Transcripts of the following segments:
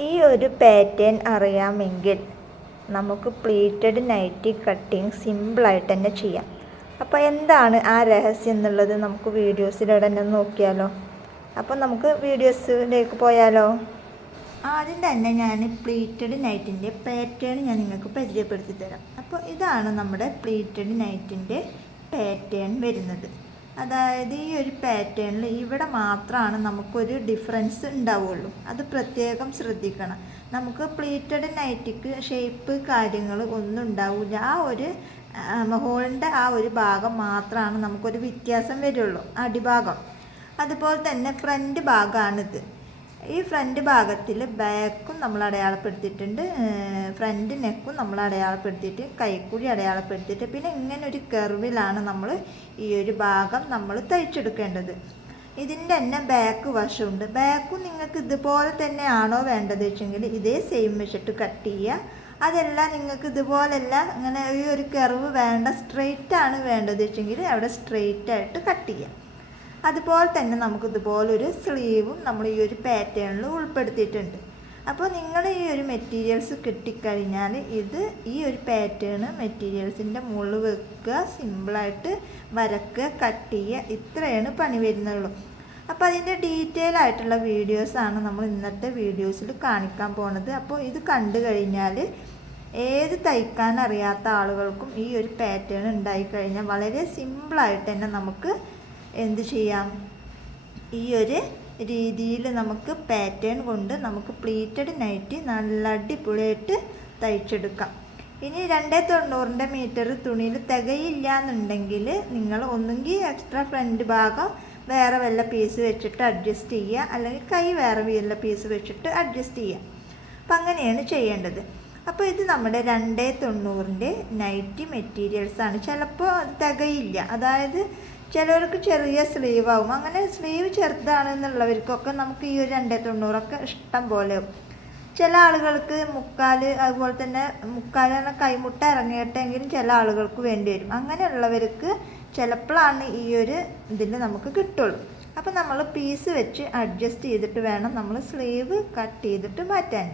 ഈ ഒരു പാറ്റേൺ അറിയാമെങ്കിൽ നമുക്ക് പ്ലീറ്റഡ് നൈറ്റി കട്ടിങ് സിമ്പിളായിട്ട് തന്നെ ചെയ്യാം. അപ്പോൾ എന്താണ് ആ രഹസ്യം എന്നുള്ളത് നമുക്ക് വീഡിയോസിലൂടെ തന്നെ നോക്കിയാലോ. അപ്പോൾ നമുക്ക് വീഡിയോസിലേക്ക് പോയാലോ. ആദ്യം തന്നെ ഞാൻ പ്ലീറ്റഡ് നൈറ്റിൻ്റെ പാറ്റേൺ ഞാൻ നിങ്ങൾക്ക് പരിചയപ്പെടുത്തി തരാം. അപ്പോൾ ഇതാണ് നമ്മുടെ പ്ലീറ്റഡ് നൈറ്റിൻ്റെ പാറ്റേൺ വരുന്നത്. അതായത് ഈ ഒരു പാറ്റേണിൽ ഇവിടെ മാത്രമാണ് നമുക്കൊരു ഡിഫറൻസ് ഉണ്ടാവുള്ളൂ. അത് പ്രത്യേകം ശ്രദ്ധിക്കണം. നമുക്ക് പ്ലീറ്റഡ് നൈറ്റിക്ക് ഷേപ്പ് കാര്യങ്ങൾ ഒന്നും ഉണ്ടാവില്ല. ആ ഒരു ഹോളിൻ്റെ ആ ഒരു ഭാഗം മാത്രമാണ് നമുക്കൊരു വ്യത്യാസം വരുള്ളൂ, അടിഭാഗം. അതുപോലെ തന്നെ ഫ്രണ്ട് ഭാഗമാണിത്. ഈ ഫ്രണ്ട് ഭാഗത്തിൽ ബാക്കും നമ്മൾ അടയാളപ്പെടുത്തിയിട്ടുണ്ട്, ഫ്രണ്ട് നെക്കും നമ്മൾ അടയാളപ്പെടുത്തിയിട്ട്, കൈക്കുഴി അടയാളപ്പെടുത്തിയിട്ട്, പിന്നെ ഇങ്ങനെ ഒരു കർവിലാണ് നമ്മൾ ഈ ഒരു ഭാഗം നമ്മൾ തയ്ച്ചെടുക്കേണ്ടത്. ഇതിൻ്റെ തന്നെ ബാക്ക് വശമുണ്ട്. ബാക്കും നിങ്ങൾക്ക് ഇതുപോലെ തന്നെയാണോ വേണ്ടത് വെച്ചെങ്കിൽ ഇതേ സെയിം വെച്ചിട്ട് കട്ട് ചെയ്യുക. അതല്ല നിങ്ങൾക്ക് ഇതുപോലെയല്ല ഇങ്ങനെ ഈ ഒരു കർവ് വേണ്ട, സ്ട്രെയിറ്റ് ആണ് വേണ്ടത് വെച്ചെങ്കിൽ അവിടെ സ്ട്രെയിറ്റ് ആയിട്ട് കട്ട് ചെയ്യാം. അതുപോലെ തന്നെ നമുക്ക് ഇതുപോലൊരു സ്ലീവും നമ്മൾ ഈ ഒരു പാറ്റേണിൽ ഉൾപ്പെടുത്തിയിട്ടുണ്ട്. അപ്പോൾ നിങ്ങൾ ഈ ഒരു മെറ്റീരിയൽസ് കിട്ടിക്കഴിഞ്ഞാൽ ഈ ഒരു പാറ്റേൺ മെറ്റീരിയൽസിൻ്റെ മുകളിൽ വെക്കുക, സിമ്പിളായിട്ട് വരക്കുക, കട്ട് ചെയ്യുക, ഇത്രയാണ് പണി വരുന്നുള്ളൂ. അപ്പോൾ അതിൻ്റെ ഡീറ്റെയിൽ ആയിട്ടുള്ള വീഡിയോസാണ് നമ്മൾ ഇന്നത്തെ വീഡിയോസിൽ കാണിക്കാൻ പോകുന്നത്. അപ്പോൾ ഇത് കണ്ടു കഴിഞ്ഞാൽ ഏത് തയ്ക്കാൻ അറിയാത്ത ആളുകൾക്കും ഈ ഒരു പാറ്റേൺ ഉണ്ടായിക്കഴിഞ്ഞാൽ വളരെ സിമ്പിളായിട്ട് തന്നെ നമുക്ക് എന്ത് ചെയ്യാം, ഈ ഒരു രീതിയിൽ നമുക്ക് പാറ്റേൺ കൊണ്ട് നമുക്ക് പ്ലീറ്റഡ് നൈറ്റി നല്ല അടിപൊളിയായിട്ട് തയ്ച്ചെടുക്കാം. ഇനി 290 മീറ്റർ തുണിയിൽ തികയില്ല എന്നുണ്ടെങ്കിൽ നിങ്ങൾ ഒന്നുകിൽ എക്സ്ട്രാ ഫ്രണ്ട് ഭാഗം വേറെ വല്ല പീസ് വെച്ചിട്ട് അഡ്ജസ്റ്റ് ചെയ്യുക, അല്ലെങ്കിൽ കൈ വേറെ വല്ല പീസ് വെച്ചിട്ട് അഡ്ജസ്റ്റ് ചെയ്യുക. അപ്പം അങ്ങനെയാണ് ചെയ്യേണ്ടത്. അപ്പോൾ ഇത് നമ്മുടെ 290 നൈറ്റി മെറ്റീരിയൽസാണ്. ചിലപ്പോൾ തികയില്ല, അതായത് ചിലവർക്ക് ചെറിയ സ്ലീവ് ആവും. അങ്ങനെ സ്ലീവ് ചെറുതാണെന്നുള്ളവർക്കൊക്കെ നമുക്ക് ഈ ഒരു 290 ഇഷ്ടം പോലെ. ചില ആളുകൾക്ക് മുക്കാൽ, അതുപോലെ തന്നെ മുക്കാൽ കൈമുട്ട ഇറങ്ങിയിട്ടെങ്കിലും ചില ആളുകൾക്ക് വേണ്ടി വരും. അങ്ങനെയുള്ളവർക്ക് ചിലപ്പോഴാണ് ഈ ഒരു ഇതിൽ നമുക്ക് കിട്ടുള്ളൂ. അപ്പോൾ നമ്മൾ പീസ് വെച്ച് അഡ്ജസ്റ്റ് ചെയ്തിട്ട് വേണം നമ്മൾ സ്ലീവ് കട്ട് ചെയ്തിട്ട് മാറ്റാൻ.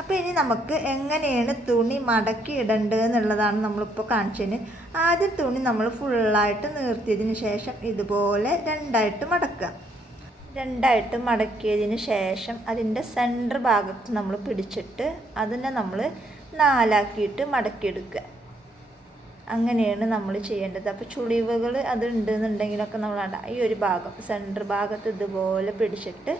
അപ്പോൾ ഇനി നമുക്ക് എങ്ങനെയാണ് തുണി മടക്കി ഇടേണ്ടത് എന്നുള്ളതാണ് നമ്മളിപ്പോൾ കാണിച്ചതിന്. ആദ്യം തുണി നമ്മൾ ഫുള്ളായിട്ട് നിർത്തിയതിന് ശേഷം ഇതുപോലെ രണ്ടായിട്ട് മടക്കുക. രണ്ടായിട്ട് മടക്കിയതിന് ശേഷം അതിൻ്റെ സെൻറ്റർ ഭാഗത്ത് നമ്മൾ പിടിച്ചിട്ട് അതിനെ നമ്മൾ 4ആക്കിയിട്ട് മടക്കിയെടുക്കുക. അങ്ങനെയാണ് നമ്മൾ ചെയ്യേണ്ടത്. അപ്പോൾ ചുളിവുകൾ അത് ഉണ്ടെന്നുണ്ടെങ്കിലൊക്കെ നമ്മൾ ഈ ഒരു ഭാഗം സെൻറ്റർ ഭാഗത്ത് ഇതുപോലെ പിടിച്ചിട്ട്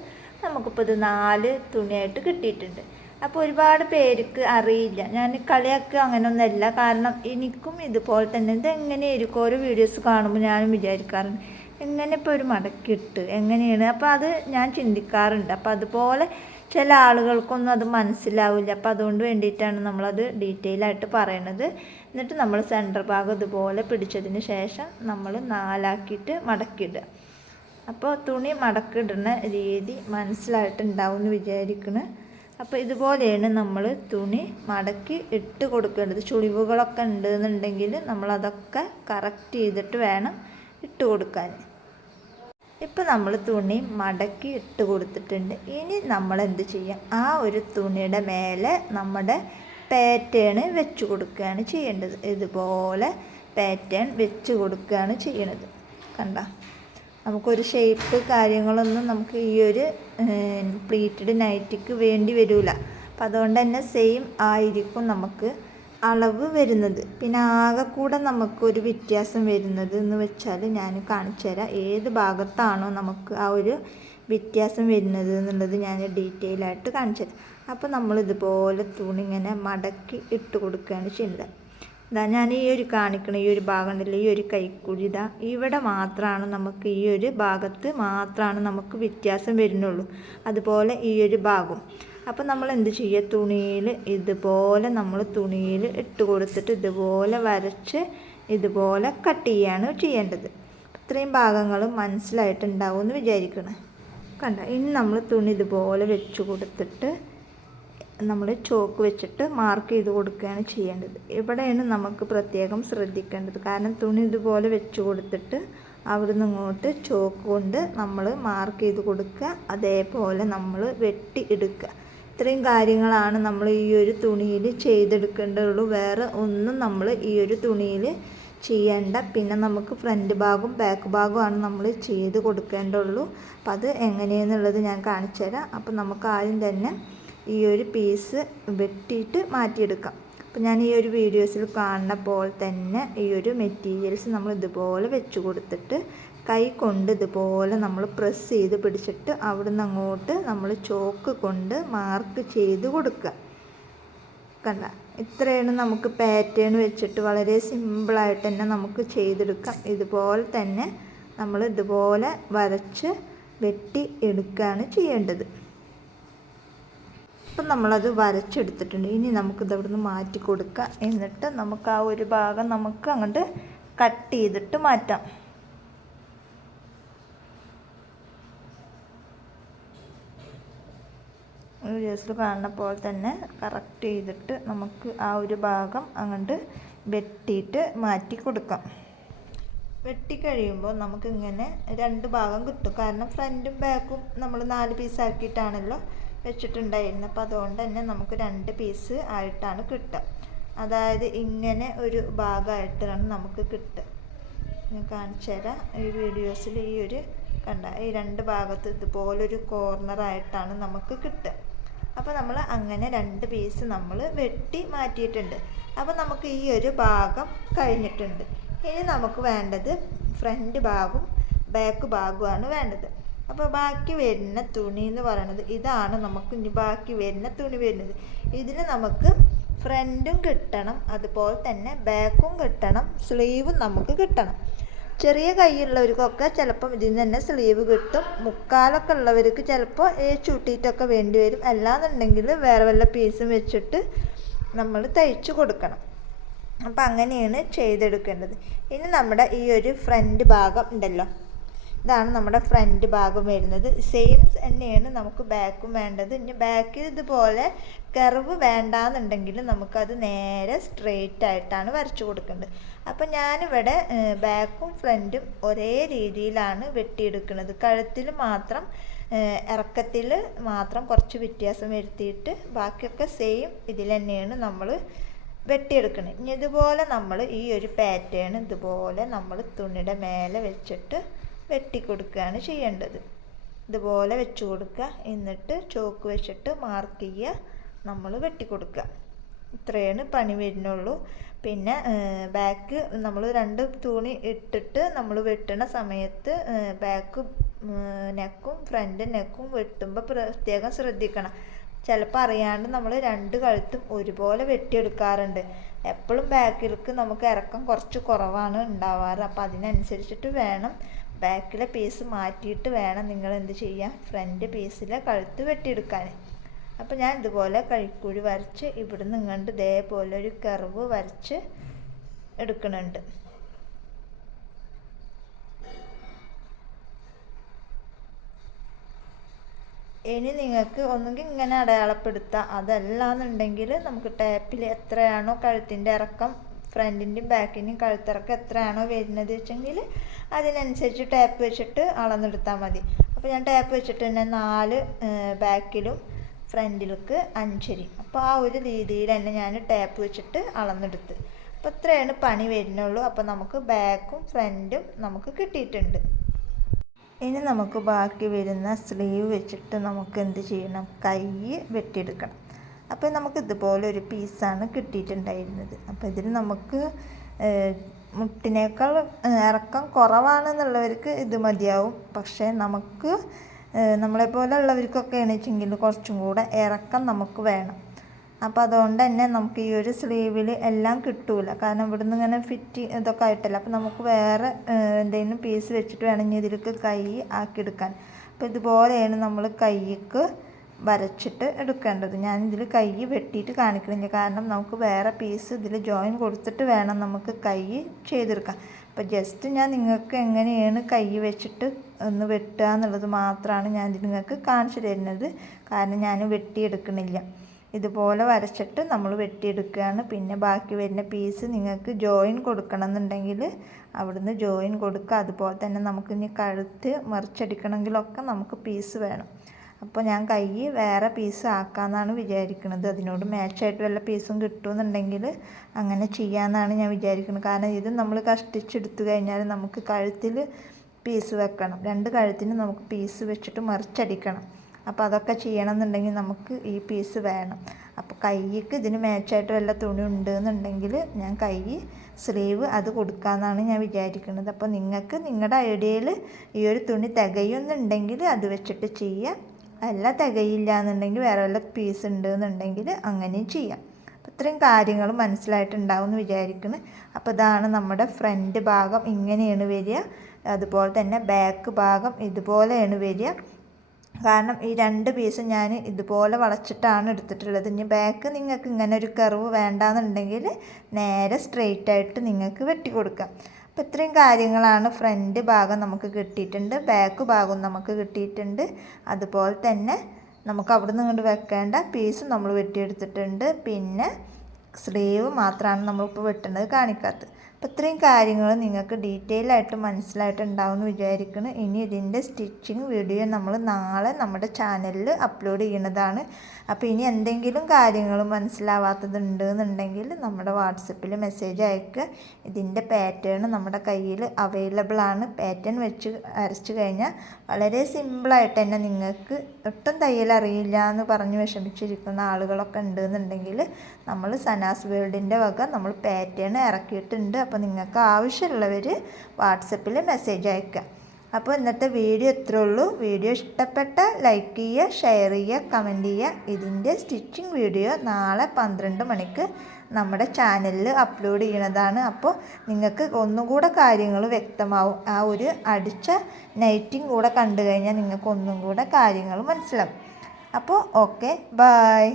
നമുക്കിപ്പോൾ ഇത് 4 തുണിയായിട്ട് കിട്ടിയിട്ടുണ്ട്. അപ്പോൾ ഒരുപാട് പേർക്ക് അറിയില്ല, ഞാൻ കളിയാക്കുക അങ്ങനെയൊന്നുമല്ല. കാരണം എനിക്കും ഇതുപോലെ തന്നെ ഇതെങ്ങനെയായിരിക്കും ഓരോ വീഡിയോസ് കാണുമ്പോൾ ഞാനും വിചാരിക്കാറുണ്ട് എങ്ങനെ ഇപ്പോൾ ഒരു മടക്കിയിട്ട് എങ്ങനെയാണ്. അപ്പോൾ അത് ഞാൻ ചിന്തിക്കാറുണ്ട്. അപ്പോൾ അതുപോലെ ചില ആളുകൾക്കൊന്നും അത് മനസ്സിലാവില്ല. അപ്പോൾ അതുകൊണ്ട് വേണ്ടിയിട്ടാണ് നമ്മളത് ഡീറ്റെയിൽ ആയിട്ട് പറയണത്. എന്നിട്ട് നമ്മൾ സെൻറ്റർ ഭാഗം ഇതുപോലെ പിടിച്ചതിന് ശേഷം നമ്മൾ 4ആക്കിയിട്ട് മടക്കിയിടുക. അപ്പോൾ തുണി മടക്കിടുന്ന രീതി മനസ്സിലായിട്ടുണ്ടാവും എന്ന് വിചാരിക്കുന്നു. അപ്പോൾ ഇതുപോലെയാണ് നമ്മൾ തുണി മടക്കി ഇട്ട് കൊടുക്കേണ്ടത്. ചുളിവുകളൊക്കെ ഉണ്ടെന്നുണ്ടെങ്കിൽ നമ്മളതൊക്കെ കറക്റ്റ് ചെയ്തിട്ട് വേണം ഇട്ട് കൊടുക്കാൻ. ഇപ്പോൾ നമ്മൾ തുണി മടക്കി ഇട്ട് കൊടുത്തിട്ടുണ്ട്. ഇനി നമ്മൾ എന്ത് ചെയ്യാം, ആ ഒരു തുണിയുടെ മേലെ നമ്മുടെ പാറ്റേൺ വെച്ച് കൊടുക്കുകയാണ് ചെയ്യേണ്ടത്. ഇതുപോലെ പാറ്റേൺ വെച്ച് കൊടുക്കുകയാണ് ചെയ്യണത്. കണ്ട, നമുക്കൊരു ഷേപ്പ് കാര്യങ്ങളൊന്നും നമുക്ക് ഈ ഒരു പ്ലീറ്റഡ് നൈറ്റിക്ക് വേണ്ടി വരില്ല. അപ്പം അതുകൊണ്ട് തന്നെ സെയിം ആയിരിക്കും നമുക്ക് അളവ് വരുന്നത്. പിന്നെ ആകെ കൂടെ നമുക്കൊരു വ്യത്യാസം വരുന്നത് എന്ന് വെച്ചാൽ ഞാൻ കാണിച്ചു തരാം. ഏത് ഭാഗത്താണോ നമുക്ക് ആ ഒരു വ്യത്യാസം വരുന്നത് എന്നുള്ളത് ഞാൻ ഡീറ്റെയിൽ ആയിട്ട് കാണിച്ചു തരാം. അപ്പോൾ നമ്മളിതുപോലെ തുണി ഇങ്ങനെ മടക്കി ഇട്ട് കൊടുക്കുകയാണ് ചെയ്യുന്നത്. ഇതാ ഞാൻ ഈ ഒരു കാണിക്കണ ഈ ഒരു ഭാഗം ഉണ്ടല്ലോ, ഈ ഒരു കൈക്കുഴി ഇതാ ഇവിടെ മാത്രമാണ് നമുക്ക് ഈ ഒരു ഭാഗത്ത് മാത്രമാണ് നമുക്ക് വ്യത്യാസം വരുന്നുള്ളൂ. അതുപോലെ ഈ ഒരു ഭാഗം. അപ്പോൾ നമ്മൾ എന്ത് ചെയ്യുക, തുണിയിൽ ഇതുപോലെ നമ്മൾ തുണിയിൽ ഇട്ട് കൊടുത്തിട്ട് ഇതുപോലെ വരച്ച് ഇതുപോലെ കട്ട് ചെയ്യാണ് ചെയ്യേണ്ടത്. ഇത്രയും ഭാഗങ്ങൾ മനസ്സിലായിട്ടുണ്ടാവും എന്ന് വിചാരിക്കണം. കണ്ട, ഇനി നമ്മൾ തുണി ഇതുപോലെ വെച്ച് കൊടുത്തിട്ട് നമ്മൾ ചോക്ക് വെച്ചിട്ട് മാർക്ക് ചെയ്ത് കൊടുക്കുകയാണ് ചെയ്യേണ്ടത്. ഇവിടെയാണ് നമുക്ക് പ്രത്യേകം ശ്രദ്ധിക്കേണ്ടത്. കാരണം തുണി ഇതുപോലെ വെച്ച് കൊടുത്തിട്ട് അവിടുന്ന് ഇങ്ങോട്ട് ചോക്ക് കൊണ്ട് നമ്മൾ മാർക്ക് ചെയ്ത് കൊടുക്കുക. അതേപോലെ നമ്മൾ വെട്ടി എടുക്കുക. ഇത്രയും കാര്യങ്ങളാണ് നമ്മൾ ഈ ഒരു തുണിയിൽ ചെയ്തെടുക്കേണ്ടതുള്ളൂ. വേറെ ഒന്നും നമ്മൾ ഈ ഒരു തുണിയിൽ ചെയ്യേണ്ട. പിന്നെ നമുക്ക് ഫ്രണ്ട് ഭാഗവും ബാക്ക് ഭാഗവുമാണ് നമ്മൾ ചെയ്ത് കൊടുക്കേണ്ടുള്ളൂ. അപ്പോൾ അത് എങ്ങനെയെന്നുള്ളത് ഞാൻ കാണിച്ചു തരാം. അപ്പോൾ നമുക്ക് ആദ്യം തന്നെ ഈ ഒരു പീസ് വെട്ടിയിട്ട് മാറ്റിയെടുക്കാം. അപ്പോൾ ഞാൻ ഈ ഒരു വീഡിയോസിൽ കാണുന്ന പോലെ തന്നെ ഈ ഒരു മെറ്റീരിയൽസ് നമ്മൾ ഇതുപോലെ വെച്ച് കൊടുത്തിട്ട് കൈ കൊണ്ട് ഇതുപോലെ നമ്മൾ പ്രസ് ചെയ്ത് പിടിച്ചിട്ട് അവിടുന്ന് അങ്ങോട്ട് നമ്മൾ ചോക്ക് കൊണ്ട് മാർക്ക് ചെയ്ത് കൊടുക്കുക. കണ്ട, ഇത്രയാണ് നമുക്ക് പാറ്റേൺ വെച്ചിട്ട് വളരെ സിമ്പിളായിട്ട് തന്നെ നമുക്ക് ചെയ്തെടുക്കാം. ഇതുപോലെ തന്നെ നമ്മൾ ഇതുപോലെ വരച്ച് വെട്ടി എടുക്കുകയാണ് ചെയ്യേണ്ടത്. അപ്പം നമ്മളത് വരച്ചെടുത്തിട്ടുണ്ട്. ഇനി നമുക്കിത് അവിടുന്ന് മാറ്റി കൊടുക്കാം. എന്നിട്ട് നമുക്ക് ആ ഒരു ഭാഗം നമുക്ക് അങ്ങോട്ട് കട്ട് ചെയ്തിട്ട് മാറ്റാം. വീഡിയോസിൽ കാണുന്ന പോലെ തന്നെ കറക്റ്റ് ചെയ്തിട്ട് നമുക്ക് ആ ഒരു ഭാഗം അങ്ങോട്ട് വെട്ടിയിട്ട് മാറ്റി കൊടുക്കാം. വെട്ടിക്കഴിയുമ്പോൾ നമുക്കിങ്ങനെ 2 ഭാഗം കിട്ടും. കാരണം ഫ്രണ്ടും ബാക്കും നമ്മൾ 4 പീസാക്കിയിട്ടാണല്ലോ വെച്ചിട്ടുണ്ടായിരുന്നത്. അപ്പോൾ അതുകൊണ്ട് തന്നെ നമുക്ക് 2 പീസ് ആയിട്ടാണ് കിട്ടുക. അതായത് ഇങ്ങനെ ഒരു ഭാഗമായിട്ടാണ് നമുക്ക് കിട്ടുക. ഞാൻ കാണിച്ചു തരാം. ഈ വീഡിയോസിൽ ഈ ഒരു കണ്ട ഈ 2 ഭാഗത്ത് ഇതുപോലൊരു കോർണറായിട്ടാണ് നമുക്ക് കിട്ടുക. അപ്പോൾ നമ്മൾ അങ്ങനെ 2 പീസ് നമ്മൾ വെട്ടി മാറ്റിയിട്ടുണ്ട്. അപ്പോൾ നമുക്ക് ഈ ഒരു ഭാഗം കഴിഞ്ഞിട്ടുണ്ട്. ഇനി നമുക്ക് വേണ്ടത് ഫ്രണ്ട് ഭാഗവും ബാക്ക് ഭാഗവുമാണ് വേണ്ടത്. അപ്പോൾ ബാക്കി വരുന്ന തുണി എന്ന് പറയുന്നത് ഇതാണ്. നമുക്ക് ഇനി ബാക്കി വരുന്ന തുണി വരുന്നത് ഇതിന് നമുക്ക് ഫ്രണ്ടും കിട്ടണം, അതുപോലെ തന്നെ ബാക്കും കിട്ടണം, സ്ലീവും നമുക്ക് കിട്ടണം. ചെറിയ കൈയുള്ളവർക്കൊക്കെ ചിലപ്പം ഇതിൽ നിന്ന് തന്നെ സ്ലീവ് കിട്ടും. മുക്കാലൊക്കെ ഉള്ളവർക്ക് ചിലപ്പോൾ ചുട്ടിയിട്ടൊക്കെ വേണ്ടി വരും. അല്ലാന്നുണ്ടെങ്കിൽ വേറെ വല്ല പീസും വെച്ചിട്ട് നമ്മൾ തയ്ച്ചു കൊടുക്കണം. അപ്പം അങ്ങനെയാണ് ചെയ്തെടുക്കേണ്ടത്. ഇനി നമ്മുടെ ഈ ഒരു ഫ്രണ്ട് ഭാഗം ഉണ്ടല്ലോ, ഇതാണ് നമ്മുടെ ഫ്രണ്ട് ഭാഗം വരുന്നത്. സെയിം തന്നെയാണ് നമുക്ക് ബാക്കും വേണ്ടത്. ഇനി ബാക്കിൽ ഇതുപോലെ കർവ് വേണ്ടാന്നുണ്ടെങ്കിൽ നമുക്കത് നേരെ സ്ട്രെയിറ്റ് ആയിട്ടാണ് വരച്ചു കൊടുക്കേണ്ടത്. അപ്പം ഞാനിവിടെ ബാക്കും ഫ്രണ്ടും ഒരേ രീതിയിലാണ് വെട്ടിയെടുക്കുന്നത്. കഴുത്തിൽ മാത്രം ഇറക്കത്തിൽ മാത്രം കുറച്ച് വ്യത്യാസം വരുത്തിയിട്ട് ബാക്കിയൊക്കെ സെയിം ഇതിൽ തന്നെയാണ് നമ്മൾ വെട്ടിയെടുക്കുന്നത്. ഇനി ഇതുപോലെ നമ്മൾ ഈ ഒരു പാറ്റേൺ ഇതുപോലെ നമ്മൾ തുണിയുടെ മേലെ വെച്ചിട്ട് വെട്ടിക്കൊടുക്കുകയാണ് ചെയ്യേണ്ടത്. ഇതുപോലെ വെച്ച് കൊടുക്കുക. എന്നിട്ട് ചോക്ക് വെച്ചിട്ട് മാർക്ക് ചെയ്യുക, നമ്മൾ വെട്ടിക്കൊടുക്കുക. ഇത്രയാണ് പണി വരുന്നുള്ളൂ. പിന്നെ ബാക്ക് നമ്മൾ 2 തുണി ഇട്ടിട്ട് നമ്മൾ വെട്ടണ സമയത്ത് ബാക്ക് നെക്കും ഫ്രണ്ട് നെക്കും വെട്ടുമ്പോൾ പ്രത്യേകം ശ്രദ്ധിക്കണം. ചിലപ്പോൾ അറിയാണ്ട് നമ്മൾ 2 കഴുത്തും ഒരുപോലെ വെട്ടിയെടുക്കാറുണ്ട്. എപ്പോഴും ബാക്കിലേക്ക് നമുക്ക് ഇറക്കം കുറച്ച് കുറവാണ് ഉണ്ടാവാറ്. അപ്പോൾ അതിനനുസരിച്ചിട്ട് വേണം ബാക്കിലെ പീസ് മാറ്റിയിട്ട് വേണം നിങ്ങൾ എന്ത് ചെയ്യാൻ ഫ്രണ്ട് പീസിലെ കഴുത്ത് വെട്ടിയെടുക്കാൻ. അപ്പോൾ ഞാൻ ഇതുപോലെ കൈക്കുഴി വരച്ച് ഇവിടുന്ന് ഇങ്ങോട്ട് ഇതേപോലെ ഒരു കർവ് വരച്ച് എടുക്കുന്നുണ്ട്. ഇനി നിങ്ങൾക്ക് ഒന്നുകിൽ ഇങ്ങനെ അടയാളപ്പെടുത്താം. അതല്ലാന്നുണ്ടെങ്കിൽ നമുക്ക് ടാപ്പിൽ എത്രയാണോ കഴുത്തിൻ്റെ ഇറക്കം ഫ്രണ്ടിൻ്റെയും ബാക്കിൻ്റെയും കഴുത്തിറക്കം എത്രയാണോ വരുന്നത് വെച്ചെങ്കിൽ അതിനനുസരിച്ച് ടാപ്പ് വെച്ചിട്ട് അളന്നെടുത്താൽ മതി. അപ്പോൾ ഞാൻ ടാപ്പ് വെച്ചിട്ട് തന്നെ 4 ബാക്കിലും ഫ്രണ്ടിലേക്ക് 5. അപ്പോൾ ആ ഒരു രീതിയിൽ തന്നെ ഞാൻ ടാപ്പ് വെച്ചിട്ട് അളന്നെടുത്ത്. അപ്പോൾ ഇത്രയാണ് പണി വരുന്നുള്ളൂ. അപ്പോൾ നമുക്ക് ബാക്കും ഫ്രണ്ടും നമുക്ക് കിട്ടിയിട്ടുണ്ട്. ഇനി നമുക്ക് ബാക്കി വരുന്ന സ്ലീവ് വെച്ചിട്ട് നമുക്ക് എന്ത് ചെയ്യണം, കൈ വെട്ടിയെടുക്കണം. അപ്പോൾ നമുക്ക് ഇതുപോലെ ഒരു പീസാണ് കിട്ടിയിട്ടുണ്ടായിരുന്നത്. അപ്പോൾ ഇതിൽ നമുക്ക് മുട്ടിനേക്കാൾ ഇറക്കം കുറവാണെന്നുള്ളവർക്ക് ഇത് മതിയാവും. പക്ഷേ നമുക്ക് നമ്മളെപ്പോലെ ഉള്ളവർക്കൊക്കെ എണീച്ചെങ്കിൽ കുറച്ചും കൂടെ ഇറക്കം നമുക്ക് വേണം. അപ്പോൾ അതുകൊണ്ട് തന്നെ നമുക്ക് ഈ ഒരു സ്ലീവിൽ എല്ലാം കിട്ടൂല. കാരണം ഇവിടുന്ന് ഇങ്ങനെ ഫിറ്റ് ഇതൊക്കെ ആയിട്ടല്ല. അപ്പോൾ നമുക്ക് വേറെ എന്തെങ്കിലും പീസ് വെച്ചിട്ട് വേണമെങ്കിൽ ഇതിലേക്ക് കൈ ആക്കിയെടുക്കാൻ. അപ്പോൾ ഇതുപോലെയാണ് നമ്മൾ കൈക്ക് വരച്ചിട്ട് എടുക്കേണ്ടത്. ഞാൻ ഇതിൽ കൈ വെട്ടിയിട്ട് കാണിക്കുന്നില്ല. കാരണം നമുക്ക് വേറെ പീസ് ഇതിൽ ജോയിൻ കൊടുത്തിട്ട് വേണം നമുക്ക് കൈ ചെയ്തെടുക്കാൻ. അപ്പോൾ ജസ്റ്റ് ഞാൻ നിങ്ങൾക്ക് എങ്ങനെയാണ് കൈ വെച്ചിട്ട് ഒന്ന് വെട്ടുക എന്നുള്ളത് മാത്രമാണ് ഞാൻ ഇത് നിങ്ങൾക്ക് കാണിച്ചു തരുന്നത്. കാരണം ഞാൻ വെട്ടിയെടുക്കണില്ല. ഇതുപോലെ വരച്ചിട്ട് നമ്മൾ വെട്ടിയെടുക്കുകയാണ്. പിന്നെ ബാക്കി വരുന്ന പീസ് നിങ്ങൾക്ക് ജോയിൻ കൊടുക്കണം എന്നുണ്ടെങ്കിൽ അവിടുന്ന് ജോയിൻ കൊടുക്കുക. അതുപോലെ തന്നെ നമുക്ക് ഇനി കഴുത്ത് മറിച്ചടിക്കണമെങ്കിലൊക്കെ നമുക്ക് പീസ് വേണം. അപ്പോൾ ഞാൻ കൈ വേറെ പീസ് ആക്കാമെന്നാണ് വിചാരിക്കുന്നത്. അതിനോട് മാച്ചായിട്ട് വല്ല പീസും കിട്ടുമെന്നുണ്ടെങ്കിൽ അങ്ങനെ ചെയ്യാമെന്നാണ് ഞാൻ വിചാരിക്കുന്നത്. കാരണം ഇത് നമ്മൾ കഷ്ടിച്ചെടുത്തു കഴിഞ്ഞാൽ നമുക്ക് കഴുത്തിൽ പീസ് വെക്കണം. 2 കഴുത്തിന് നമുക്ക് പീസ് വെച്ചിട്ട് മറിച്ചടിക്കണം. അപ്പോൾ അതൊക്കെ ചെയ്യണമെന്നുണ്ടെങ്കിൽ നമുക്ക് ഈ പീസ് വേണം. അപ്പോൾ കൈക്ക് ഇതിന് മാച്ചായിട്ട് വല്ല തുണി ഉണ്ടെന്നുണ്ടെങ്കിൽ ഞാൻ കൈ സ്ലീവ് അത് കൊടുക്കാമെന്നാണ് ഞാൻ വിചാരിക്കുന്നത്. അപ്പോൾ നിങ്ങൾക്ക് നിങ്ങളുടെ ഐഡിയയിൽ ഈ ഒരു തുണി തികയുന്നുണ്ടെങ്കിൽ അത് വെച്ചിട്ട് ചെയ്യാം. അല്ല തികയില്ല എന്നുണ്ടെങ്കിൽ വേറെ വല്ല പീസ് ഉണ്ടെന്നുണ്ടെങ്കിൽ അങ്ങനെയും ചെയ്യാം. അപ്പോൾ ഇത്രയും കാര്യങ്ങൾ മനസ്സിലായിട്ടുണ്ടാവും എന്ന് വിചാരിക്കുന്നു. അപ്പോൾ ഇതാണ് നമ്മുടെ ഫ്രണ്ട് ഭാഗം, ഇങ്ങനെയാണ് വരിക. അതുപോലെ തന്നെ ബാക്ക് ഭാഗം ഇതുപോലെയാണ് വരിക. കാരണം ഈ 2 പീസ് ഞാൻ ഇതുപോലെ വളച്ചിട്ടാണ് എടുത്തിട്ടുള്ളത്. ഇനി ബാക്ക് നിങ്ങൾക്ക് ഇങ്ങനെ ഒരു കർവ് വേണ്ടാന്നുണ്ടെങ്കിൽ നേരെ സ്ട്രെയിറ്റ് ആയിട്ട് നിങ്ങൾക്ക് വെട്ടി കൊടുക്കാം. അപ്പോൾ ഇത്രയും കാര്യങ്ങളാണ്. ഫ്രണ്ട് ഭാഗം നമുക്ക് കിട്ടിയിട്ടുണ്ട്, ബാക്ക് ഭാഗം നമുക്ക് കിട്ടിയിട്ടുണ്ട്. അതുപോലെ തന്നെ നമുക്ക് അവിടെ നിന്ന് ഇങ്ങോട്ട് വെക്കേണ്ട പീസ് നമ്മൾ വെട്ടിയെടുത്തിട്ടുണ്ട്. പിന്നെ സ്ലീവ് മാത്രമാണ് നമ്മളിപ്പോൾ വെട്ടുന്നത് കാണിക്കാത്തത്. അപ്പോൾ ഇത്രയും കാര്യങ്ങൾ നിങ്ങൾക്ക് ഡീറ്റെയിൽ ആയിട്ട് മനസ്സിലായിട്ടുണ്ടാവുമെന്ന് വിചാരിക്കുന്നു. ഇനി ഇതിൻ്റെ സ്റ്റിച്ചിങ് വീഡിയോ നമ്മൾ നാളെ നമ്മുടെ ചാനലിൽ അപ്ലോഡ് ചെയ്യുന്നതാണ്. അപ്പോൾ ഇനി എന്തെങ്കിലും കാര്യങ്ങൾ മനസ്സിലാവാത്തതുണ്ടെന്നുണ്ടെങ്കിൽ നമ്മുടെ വാട്സപ്പിൽ മെസ്സേജ് അയക്കുക. ഇതിൻ്റെ പാറ്റേൺ നമ്മുടെ കയ്യിൽ അവൈലബിൾ ആണ്. പാറ്റേൺ വെച്ച് അരച്ച് കഴിഞ്ഞാൽ വളരെ സിമ്പിളായിട്ട് തന്നെ നിങ്ങൾക്ക് ഒട്ടും തയ്യൽ അറിയില്ല എന്ന് പറഞ്ഞ് വിഷമിച്ചിരിക്കുന്ന ആളുകളൊക്കെ ഉണ്ടെന്നുണ്ടെങ്കിൽ നമ്മൾ സനാസ് വേൾഡിൻ്റെ വക നമ്മൾ പാറ്റേൺ ഇറക്കിയിട്ടുണ്ട്. അപ്പോൾ നിങ്ങൾക്ക് ആവശ്യമുള്ളവർ വാട്സപ്പിൽ മെസ്സേജ് അയക്കുക. അപ്പോൾ ഇന്നത്തെ വീഡിയോ ഇത്രേ ഉള്ളൂ. വീഡിയോ ഇഷ്ടപ്പെട്ട ലൈക്ക് ചെയ്യുക, ഷെയർ ചെയ്യുക, കമൻറ്റ് ചെയ്യുക. ഇതിൻ്റെ സ്റ്റിച്ചിങ് വീഡിയോ നാളെ 12 മണിക്ക് നമ്മുടെ ചാനലിൽ അപ്ലോഡ് ചെയ്യുന്നതാണ്. അപ്പോൾ നിങ്ങൾക്ക് ഒന്നും കൂടെ കാര്യങ്ങൾ വ്യക്തമാവും. ആ ഒരു അടിച്ച നൈറ്റിങ് കൂടെ കണ്ടു കഴിഞ്ഞാൽ നിങ്ങൾക്ക് ഒന്നും കൂടെ കാര്യങ്ങൾ മനസ്സിലാവും. അപ്പോൾ ഓക്കെ, ബൈ.